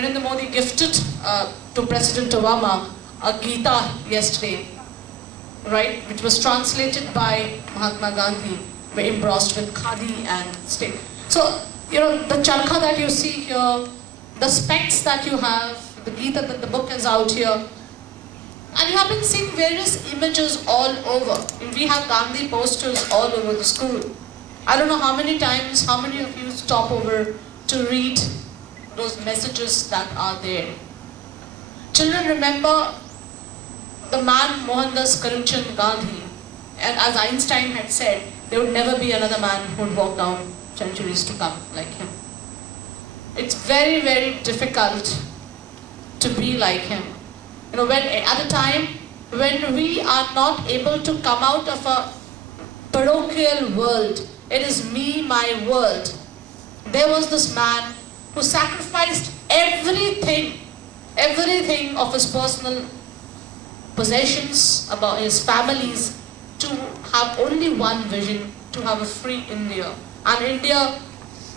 Narendra Modi gifted to President Obama a Gita yesterday, right, which was translated by Mahatma Gandhi, embossed with khadi and stick. So, the charkha that you see here, the specs that you have, the Gita, that the book is out here, and you have been seeing various images all over. We have Gandhi posters all over the school. I don't know how many times, how many of you stop over to read those messages that are there. Children, remember the man Mohandas Karamchand Gandhi, and as Einstein had said, there would never be another man who would walk down centuries to come like him. It's very, very difficult to be like him. When at a time when we are not able to come out of a parochial world, it is me, my world. There was this man who sacrificed everything of his personal possessions, about his families, to have only one vision, to have a free India. An India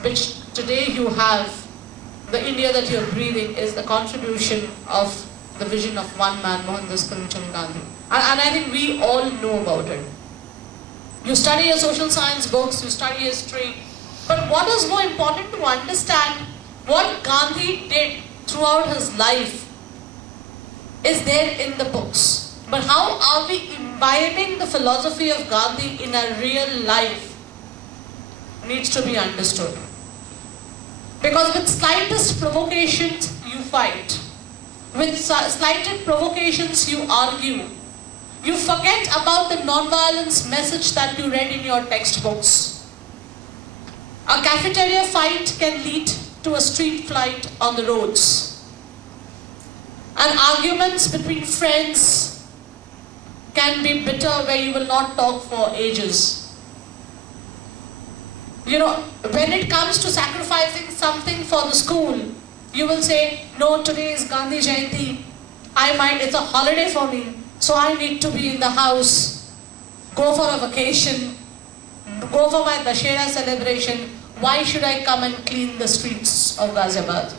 which today you have, the India that you're breathing, is the contribution of the vision of one man, Mohandas Karamchand Gandhi. And I think we all know about it. You study your social science books, you study history, but what is more important to understand, what Gandhi did throughout his life is there in the books. But how are we imbibing the philosophy of Gandhi in our real life needs to be understood. Because with slightest provocations you fight. With slighted provocations you argue. You forget about the non-violence message that you read in your textbooks. A cafeteria fight can lead to a street fight on the roads. And arguments between friends can be bitter, where you will not talk for ages. When it comes to sacrificing something for the school, you will say, no, today is Gandhi Jayanti. It's a holiday for me, so I need to be in the house, go for a vacation, go for my Dashera celebration. Why should I come and clean the streets of Ghaziabad?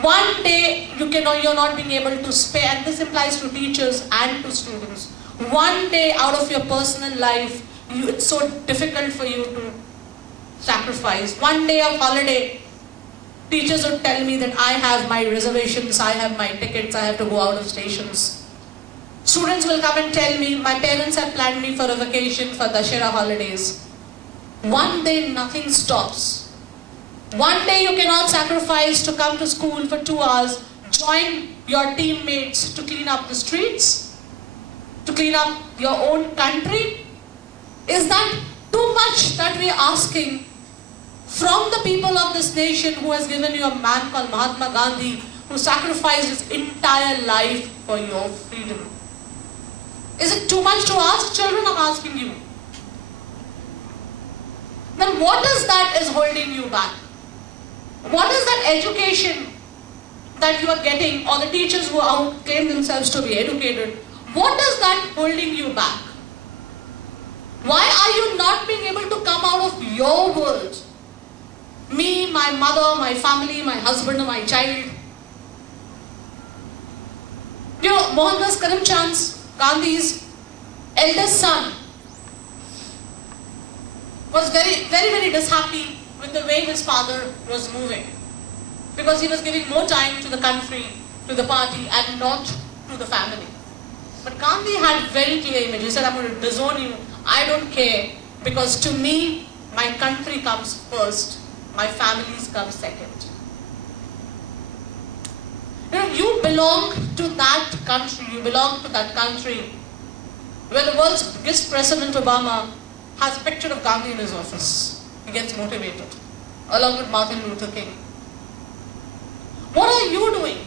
One day you're not being able to spare, and this applies to teachers and to students. One day out of your personal life, it's so difficult for you to sacrifice. One day of holiday, teachers would tell me that I have my reservations, I have my tickets, I have to go out of stations. Students will come and tell me, my parents have planned me for a vacation for Dashera holidays. One day nothing stops. One day you cannot sacrifice to come to school for 2 hours, join your teammates to clean up the streets, to clean up your own country. Is that too much that we are asking from the people of this nation, who has given you a man called Mahatma Gandhi, who sacrificed his entire life for your freedom? Is it too much to ask? Children, I'm asking you. Then what is that is holding you back? What is that education that you are getting, or the teachers who claim themselves to be educated, what is that holding you back? Why are you not being able to come out of your world? Me, my mother, my family, my husband, or my child. Mohandas Karamchand Gandhi's eldest son was very, very, very dishappy with the way his father was moving, because he was giving more time to the country, to the party, and not to the family. But Gandhi had very clear image. He said, I'm going to disown you. I don't care, because to me, my country comes first, my families come second. You belong to that country, where the world's biggest President Obama has a picture of Gandhi in his office. He gets motivated, along with Martin Luther King. What are you doing?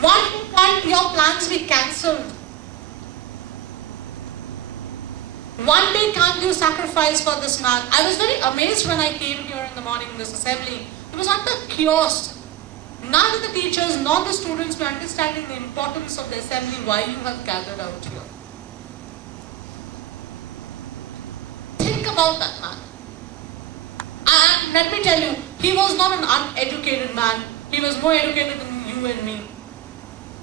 Why can't your plans be cancelled? One day can't you sacrifice for this man? I was very amazed when I came here in the morning in this assembly. It was utter chaos. Neither the teachers nor the students were understanding the importance of the assembly, why you have gathered out here. Think about that man. And let me tell you, he was not an uneducated man. He was more educated than you and me.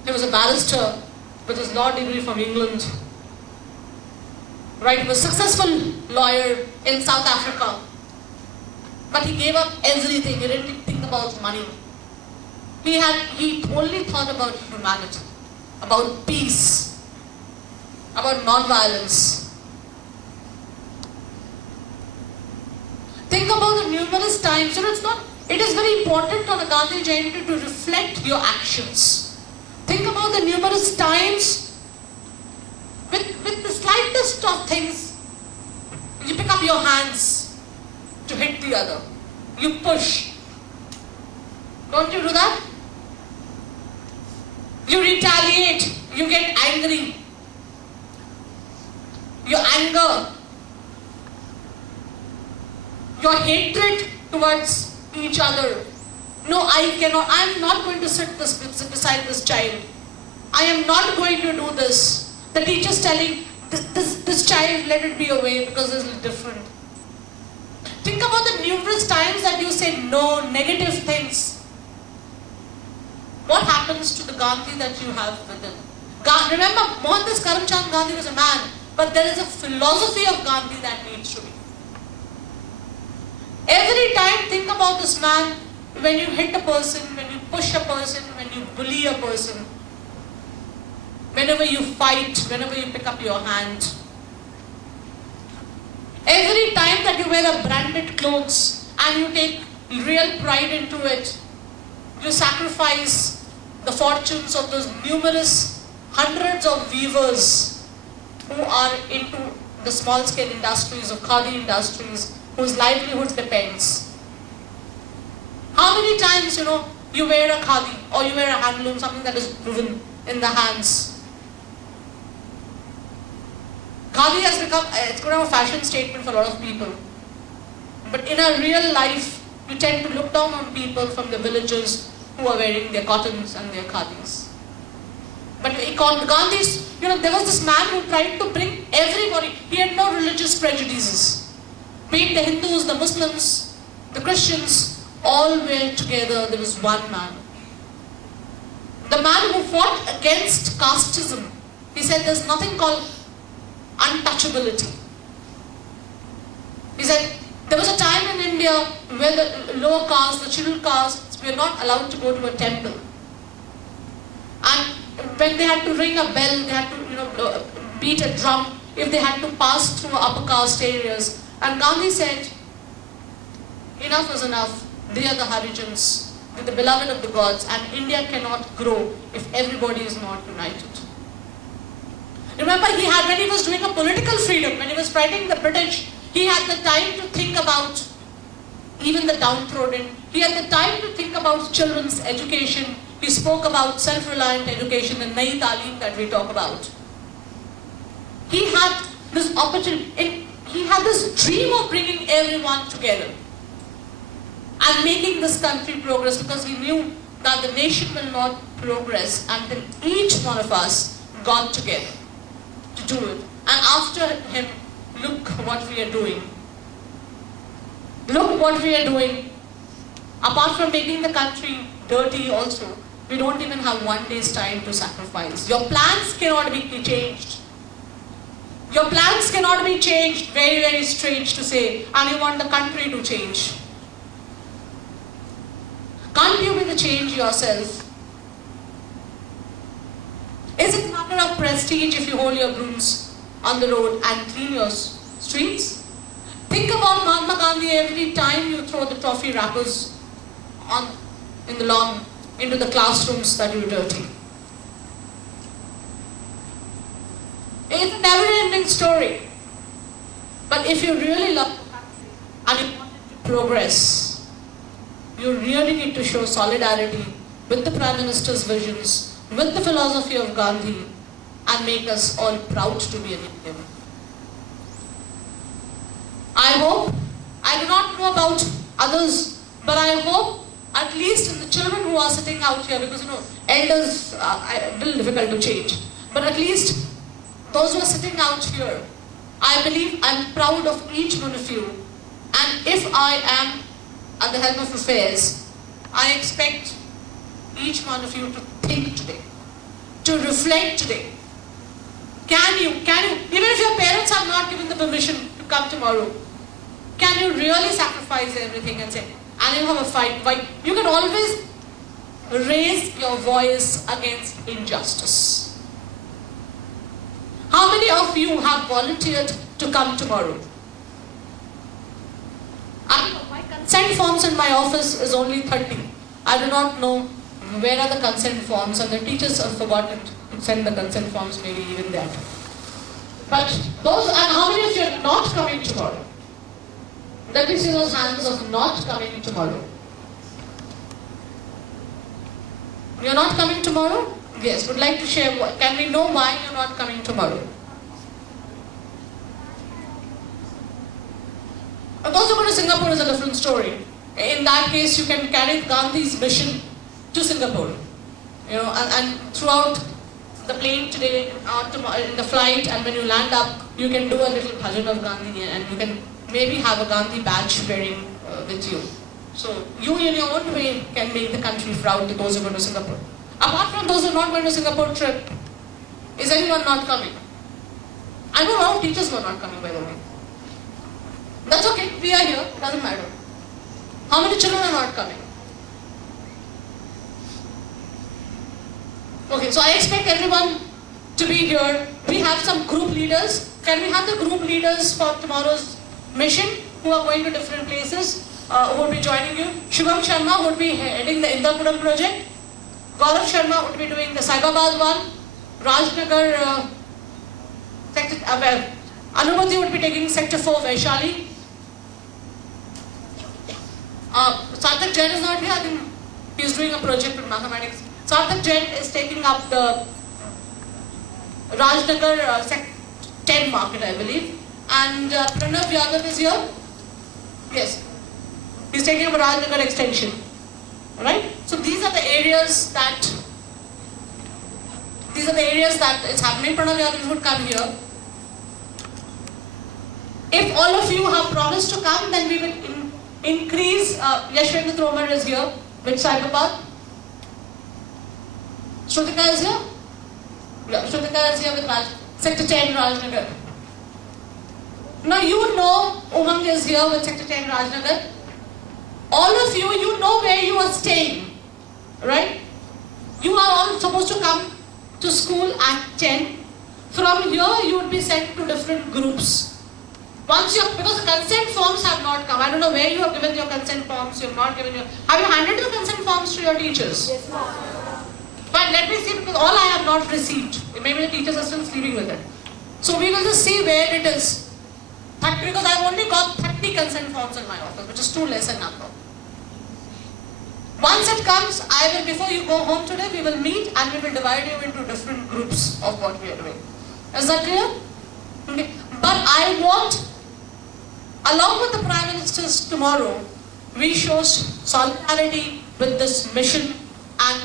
He was a barrister with his law degree from England. Right, he was a successful lawyer in South Africa. But he gave up everything. He didn't think about money. He only thought about humanity, about peace, about non-violence. Think about the numerous times. It is very important on a Gandhi Jayanti to reflect your actions. Think about the numerous times with the slightest of things, you pick up your hands to hit the other. You push. Don't you do that? You retaliate. You get angry. Your anger, your hatred towards each other. No, I am not going to sit beside this child. I am not going to do this. The teacher's telling this child, let it be away because it's different. Think about the numerous times that you say no, negative things. What happens to the Gandhi that you have within? Remember, Mohandas Karamchand Gandhi was a man, but there is a philosophy of Gandhi that needs to be. Every time think about this man, when you hit a person, when you push a person, when you bully a person, whenever you fight, whenever you pick up your hand. Every time that you wear a branded clothes and you take real pride into it, you sacrifice the fortunes of those numerous hundreds of weavers who are into the small-scale industries of khadi industries, whose livelihood depends. How many times, you wear a khadi or you wear a handloom, something that is woven in the hands. Khadi has become a fashion statement for a lot of people. But in our real life, you tend to look down on people from the villages who are wearing their cottons and their khadis. But Gandhi's, there was this man who tried to bring everybody. He had no religious prejudices. Be it the Hindus, the Muslims, the Christians, all were together. There was one man. The man who fought against casteism. He said there's nothing called untouchability. He said there was a time in India where the lower castes, the scheduled castes, were not allowed to go to a temple. And when they had to ring a bell, they had to beat a drum if they had to pass through upper caste areas. And Gandhi said, enough is enough. They are the Harijans, the beloved of the gods, and India cannot grow if everybody is not united. Remember, when he was doing a political freedom, when he was fighting the British, he had the time to think about even the downtrodden. He had the time to think about children's education. He spoke about self-reliant education and Nai Talim that we talk about. He had this opportunity, he had this dream of bringing everyone together and making this country progress, because he knew that the nation will not progress until each one of us got together to do it. And after him, look what we are doing. Look what we are doing. Apart from making the country dirty also, we don't even have one day's time to sacrifice. Your plans cannot be changed. Your plans cannot be changed, very, very strange to say, and you want the country to change. Can't you be the change yourself? Is it a matter of prestige if you hold your brooms on the road and clean your streets? Think about Mahatma Gandhi every time you throw the trophy wrappers in the lawn into the classrooms that you dirty. It's a never-ending story. But if you really love the country and you want it to progress, you really need to show solidarity with the Prime Minister's visions, with the philosophy of Gandhi, and make us all proud to be an Indian. I do not know about others, but I hope at least in the children who are sitting out here, because elders are a little difficult to change, but at least those who are sitting out here, I believe I'm proud of each one of you. And if I am at the helm of affairs, I expect each one of you to think today, to reflect today. Can you, even if your parents have not given the permission to come tomorrow, can you really sacrifice everything and say, and you have a fight? You can always raise your voice against injustice. How many of you have volunteered to come tomorrow? My consent forms in my office is only 30. I do not know where are the consent forms, and the teachers have forgotten to send the consent forms, maybe even that. But those, and how many of you are not coming tomorrow? Let me see those hands of not coming tomorrow. You're not coming tomorrow? Yes, would like to share. Can we know why you're not coming tomorrow? Of course, to go to Singapore is a different story. In that case, you can carry Gandhi's mission to Singapore. You know, and throughout the plane today, in the flight, and when you land up, you can do a little bhajan of Gandhi, and you can maybe have a Gandhi badge wearing with you. So you, in your own way, can make the country proud to those who go to Singapore. Apart from those who are not going to Singapore trip, is anyone not coming? I know a lot of teachers who are not coming, by the way. That's okay, we are here, doesn't matter. How many children are not coming? Okay, so I expect everyone to be here. We have some group leaders. Can we have the group leaders for tomorrow's mission who are going to different places, who will be joining you? Shubham Sharma would be heading the Indrapuram project. Gaurav Sharma would be doing the Saibabad one. Rajnagar, Anubhavi would be taking Sector 4, Vaishali. Sarthak Jain is not here. I think he is doing a project with mathematics. Sarthak Jain is taking up the Rajnagar Sector 10 market, I believe. And Pranav Yadav is here. Yes. He's taking up Rajnagar extension. Alright? So these are the areas that it's happening. Pranav Yadav would come here. If all of you have promised to come, then we will increase. Yashwendra Tomar is here with Saibabad. Shrutika is here? Yeah, Shrutika is here with Sector 10 Rajnagar. Now you know Umang is here with Sector 10 Rajnagar. All of you, you know where you are staying, right? You are all supposed to come to school at 10. From here, you would be sent to different groups. Because the consent forms have not come. I don't know where you have given your consent forms. You have not given your. Have you handed the consent forms to your teachers? Yes, ma'am. Fine, let me see, because all I have not received. Maybe the teachers are still sleeping with it. So we will just see where it is. Because I have only got 30 consent forms in my office, which is too less a number. Once it comes, before you go home today, we will meet and we will divide you into different groups of what we are doing. Is that clear? Okay. But I want, along with the Prime Ministers tomorrow, we show solidarity with this mission and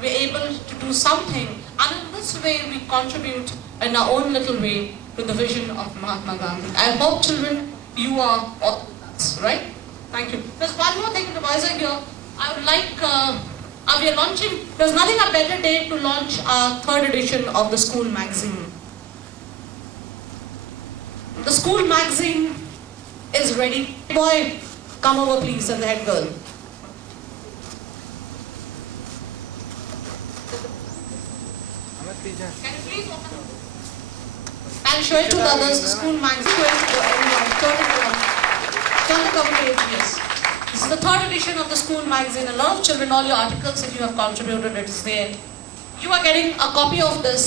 we're able to do something. And in this way, we contribute in our own little way to the vision of Mahatma Gandhi. I hope, children, you are all with us, right? Thank you. There's one more thing, the boys are here. I would like, we are launching, there's nothing a better day to launch our 3rd edition of the school magazine. The school magazine is ready. Boy, come over please, and the head girl. Can you please open? And show it to the others, the school magazine. Show it to everyone. Turn the cover page, yes. This is the 3rd edition of the school magazine. A lot of children, all your articles that you have contributed, it is there. You are getting a copy of this.